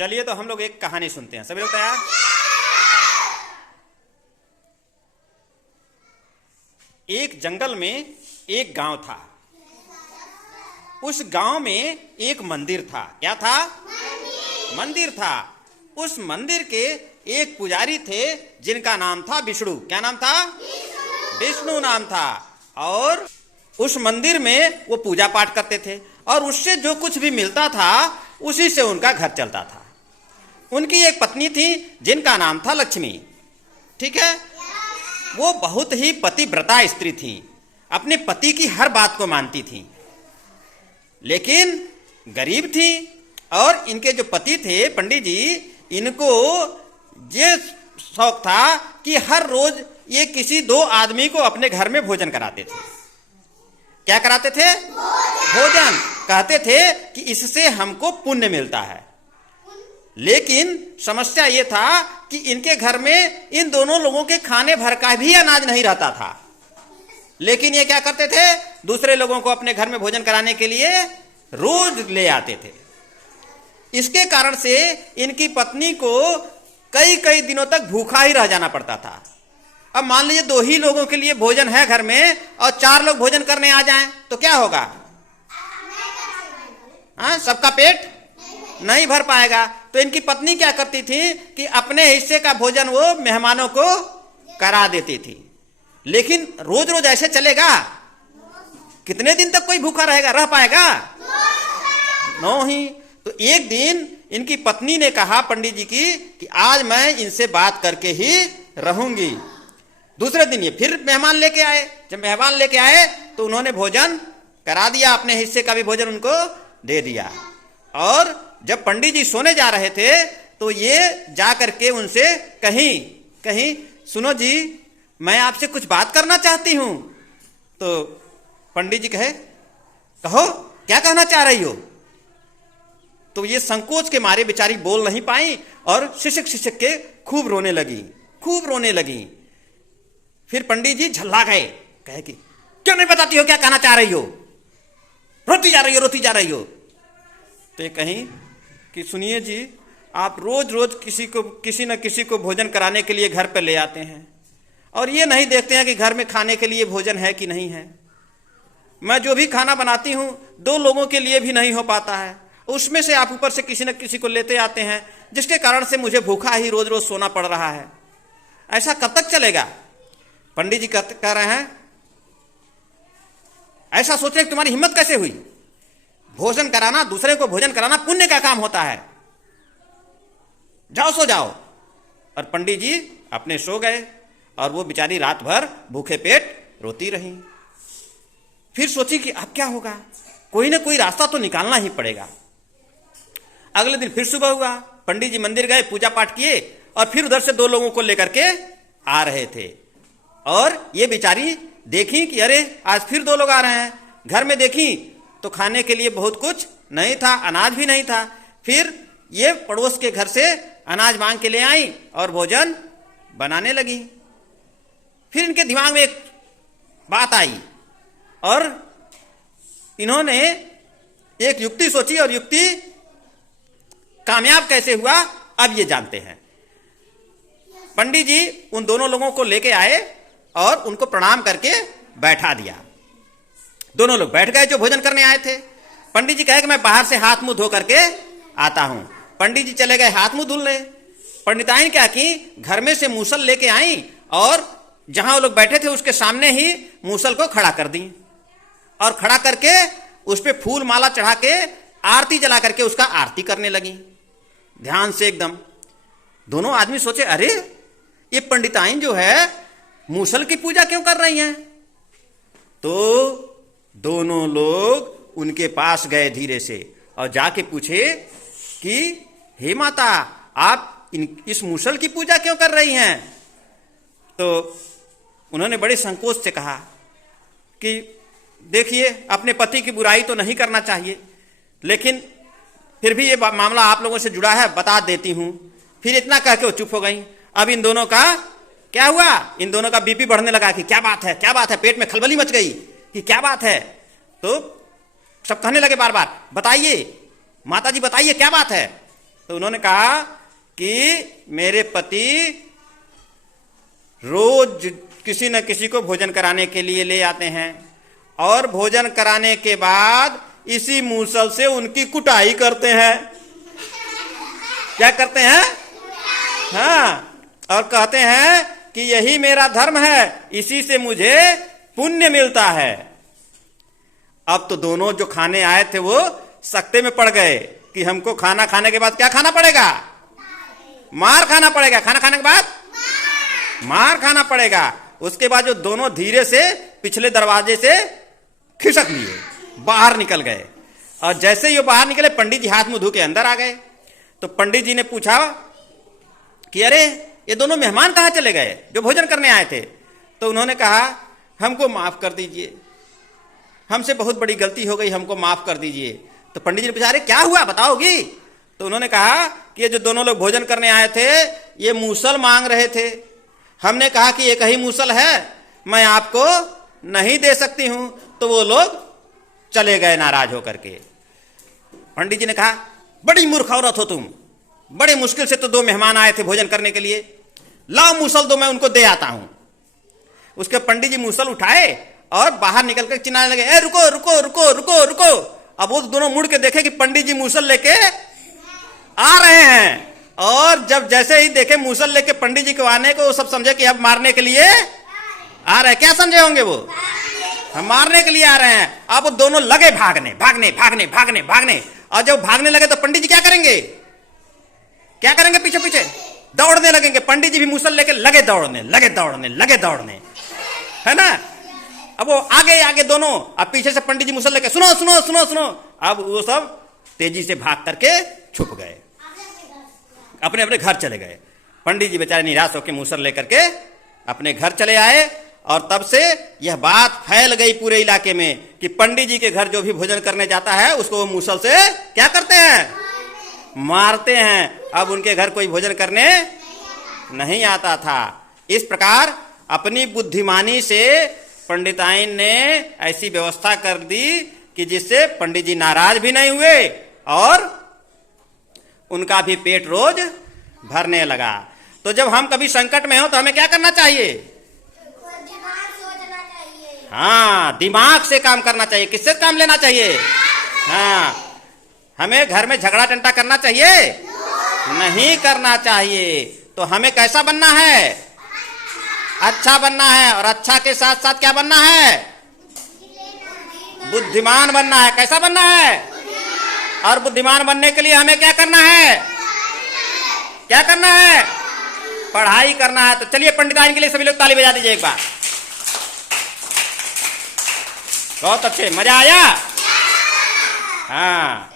चलिए तो हम लोग एक कहानी सुनते हैं। सभी लोग तैयार? एक जंगल में एक गांव था। उस गांव में एक मंदिर था। क्या था? मंदिर था। उस मंदिर के एक पुजारी थे जिनका नाम था विष्णु। क्या नाम था? विष्णु नाम था। और उस मंदिर में वो पूजा पाठ करते थे और उससे जो कुछ भी मिलता था उसी से उनका घर चलता था। उनकी एक पत्नी थी जिनका नाम था लक्ष्मी। ठीक है, वो बहुत ही पतिव्रता स्त्री थी, अपने पति की हर बात को मानती थी, लेकिन गरीब थी। और इनके जो पति थे पंडित जी, इनको ये शौक था कि हर रोज ये किसी दो आदमी को अपने घर में भोजन कराते थे। क्या कराते थे? भोजन। कहते थे कि इससे हमको पुण्य मिलता है। लेकिन समस्या ये था कि इनके घर में इन दोनों लोगों के खाने भर का भी अनाज नहीं रहता था। लेकिन ये क्या करते थे? दूसरे लोगों को अपने घर में भोजन कराने के लिए रोज ले आते थे। इसके कारण से इनकी पत्नी को कई कई दिनों तक भूखा ही रह जाना पड़ता था। अब मान लीजिए दो ही लोगों के लिए भोजन है घर में और चार लोग भोजन करने आ जाएं तो क्या होगा? हाँ, सबका पेट नहीं भर पाएगा। तो इनकी पत्नी क्या करती थी कि अपने हिस्से का भोजन वो मेहमानों को करा देती थी। लेकिन रोज रोज ऐसे चलेगा? कितने दिन तक कोई भूखा रहेगा? रह पाएगा? नो ही। तो एक दिन इनकी पत्नी ने कहा पंडित जी की कि आज मैं इनसे बात करके ही रहूंगी। दूसरे दिन ये फिर मेहमान लेके आए। जब मेहमान लेके आए तो उन्होंने भोजन करा दिया, अपने हिस्से का भी भोजन उनको दे दिया। और जब पंडित जी सोने जा रहे थे तो ये जा करके उनसे कहीं सुनो जी, मैं आपसे कुछ बात करना चाहती हूं। तो पंडित जी कहे, कहो, क्या कहना चाह रही हो? तो ये संकोच के मारे बेचारी बोल नहीं पाई और शिशक के खूब रोने लगी। फिर पंडित जी झल्ला गए, कहे कि क्यों नहीं बताती हो क्या कहना चाह रही हो? रोती जा रही हो। तो ये कहीं कि सुनिए जी, आप रोज रोज किसी न किसी को भोजन कराने के लिए घर पर ले आते हैं और ये नहीं देखते हैं कि घर में खाने के लिए भोजन है कि नहीं है। मैं जो भी खाना बनाती हूं दो लोगों के लिए भी नहीं हो पाता है, उसमें से आप ऊपर से किसी न किसी को लेते आते हैं, जिसके कारण से मुझे भूखा ही रोज रोज सोना पड़ रहा है। ऐसा कब तक चलेगा? पंडित जी कह रहे हैं, ऐसा सोचने की तुम्हारी हिम्मत कैसे हुई? भोजन कराना, दूसरे को भोजन कराना पुण्य का काम होता है। जाओ, सो जाओ। और पंडित जी अपने सो गए और वो बेचारी रात भर भूखे पेट रोती रही। फिर सोची कि अब क्या होगा, कोई ना कोई रास्ता तो निकालना ही पड़ेगा। अगले दिन फिर सुबह हुआ, पंडित जी मंदिर गए, पूजा पाठ किए और फिर उधर से दो लोगों को लेकर के आ रहे थे। और ये बेचारी देखी कि अरे आज फिर दो लोग आ रहे हैं। घर में देखी तो खाने के लिए बहुत कुछ नहीं था, अनाज भी नहीं था। फिर ये पड़ोस के घर से अनाज मांग के ले आई और भोजन बनाने लगी। फिर इनके दिमाग में एक बात आई और इन्होंने एक युक्ति सोची और युक्ति कामयाब कैसे हुआ अब ये जानते हैं। पंडित जी उन दोनों लोगों को लेके आए और उनको प्रणाम करके बैठा दिया। दोनों लोग बैठ गए जो भोजन करने आए थे। पंडित जी कहे कि मैं बाहर से हाथ मुंह धो करके आता हूं। पंडित जी चले गए, हाथ मुंह धुल ले। पंडिताइन क्या की, घर में से मूसल लेके आई और जहां वो लोग बैठे थे उसके सामने ही मूसल को खड़ा कर दी और खड़ा करके उस पे फूल माला चढ़ा के आरती जला करके उसका आरती करने लगी ध्यान से एकदम। दोनों आदमी सोचे, अरे ये पंडिताइन जो है मूसल की पूजा क्यों कर रही हैं? तो दोनों लोग उनके पास गए धीरे से और जाके पूछे कि हे माता, आप इस मूसल की पूजा क्यों कर रही हैं? तो उन्होंने बड़े संकोच से कहा कि देखिए, अपने पति की बुराई तो नहीं करना चाहिए, लेकिन फिर भी ये मामला आप लोगों से जुड़ा है, बता देती हूं। फिर इतना कह के वो चुप हो गई। अब इन दोनों का क्या हुआ? इन दोनों का बीपी बढ़ने लगा कि क्या बात है, पेट में खलबली मच गई कि क्या बात है। तो सब कहने लगे बार बार, बताइए माता जी, बताइए क्या बात है। तो उन्होंने कहा कि मेरे पति रोज किसी न किसी को भोजन कराने के लिए ले आते हैं और भोजन कराने के बाद इसी मूसल से उनकी कुटाई करते हैं। क्या करते हैं? हाँ, और कहते हैं कि यही मेरा धर्म है, इसी से मुझे पुण्य मिलता है। अब तो दोनों जो खाने आए थे वो सकते में पड़ गए कि हमको खाना खाने के बाद क्या खाना पड़ेगा? मार खाना पड़ेगा। खाना खाने के बाद मार खाना पड़ेगा। उसके बाद जो दोनों धीरे से पिछले दरवाजे से खिसक लिए, बाहर निकल गए। और जैसे ही वो बाहर निकले, पंडित जी हाथ मुंह धो के अंदर आ गए। तो पंडित जी ने पूछा कि अरे ये दोनों मेहमान कहाँ चले गए जो भोजन करने आए थे? तो उन्होंने कहा हमको माफ कर दीजिए, हमसे बहुत बड़ी गलती हो गई, हमको माफ कर दीजिए। तो पंडित जी ने पूछा अरे क्या हुआ, बताओगी? तो उन्होंने कहा कि ये जो दोनों लोग भोजन करने आए थे ये मूसल मांग रहे थे। हमने कहा कि एक ही मूसल है, मैं आपको नहीं दे सकती हूं। तो वो लोग चले गए नाराज होकर के। पंडित जी ने कहा बड़ी मूर्ख औरत हो तुम, बड़े मुश्किल से तो दो मेहमान आए थे भोजन करने के लिए, लाओ मूसल दो, मैं उनको दे आता हूं। उसके पंडित जी मूसल उठाए और बाहर निकल कर चिल्लाने लगे, ए रुको रुको रुको रुको रुको। अब वो दोनों मुड़ के देखे कि पंडित जी मूसल लेके आ रहे हैं। और जब जैसे ही देखे मूसल लेके पंडित जी को आने को, वो सब समझे कि अब मारने के लिए आ रहे हैं। क्या समझे होंगे वो? हम मारने के लिए आ रहे हैं। अब वो दोनों लगे भागने भागने भागने भागने भागने। और जब भागने लगे तो पंडित जी क्या करेंगे? क्या करेंगे? पीछे पीछे दौड़ने लगेंगे। पंडित जी भी मूसल लेके लगे दौड़ने लगे दौड़ने लगे दौड़ने, है ना। अब वो आगे आगे दोनों, अब पीछे से पंडित जी मूसल लेके सुनो सुनो सुनो सुनो। अब वो सब तेजी से भाग करके छुप गए, अपने अपने घर चले गए। पंडित जी बेचारे निराश होकर मूसल लेकर के अपने घर चले आए। और तब से यह बात फैल गई पूरे इलाके में कि पंडित जी के घर जो भी भोजन करने जाता है उसको वो मूसल से क्या करते हैं? मारते हैं। अब उनके घर कोई भोजन करने नहीं आता था। इस प्रकार अपनी बुद्धिमानी से पंडिताइन ने ऐसी व्यवस्था कर दी कि जिससे पंडित जी नाराज भी नहीं हुए और उनका भी पेट रोज भरने लगा। तो जब हम कभी संकट में हो तो हमें क्या करना चाहिए? हाँ, दिमाग से काम करना चाहिए। किससे काम लेना चाहिए? हाँ, हमें घर में झगड़ा टंटा करना चाहिए? नहीं करना चाहिए। तो हमें कैसा बनना है? अच्छा बनना है। और अच्छा के साथ साथ क्या बनना है? बुद्धिमान बनना है। कैसा बनना है? और बुद्धिमान बनने के लिए हमें क्या करना है? क्या करना है? पढ़ाई करना है। तो चलिए पंडिताइन के लिए सभी लोग ताली बजा दीजिए एक बार। बहुत अच्छे, मजा आया। हाँ,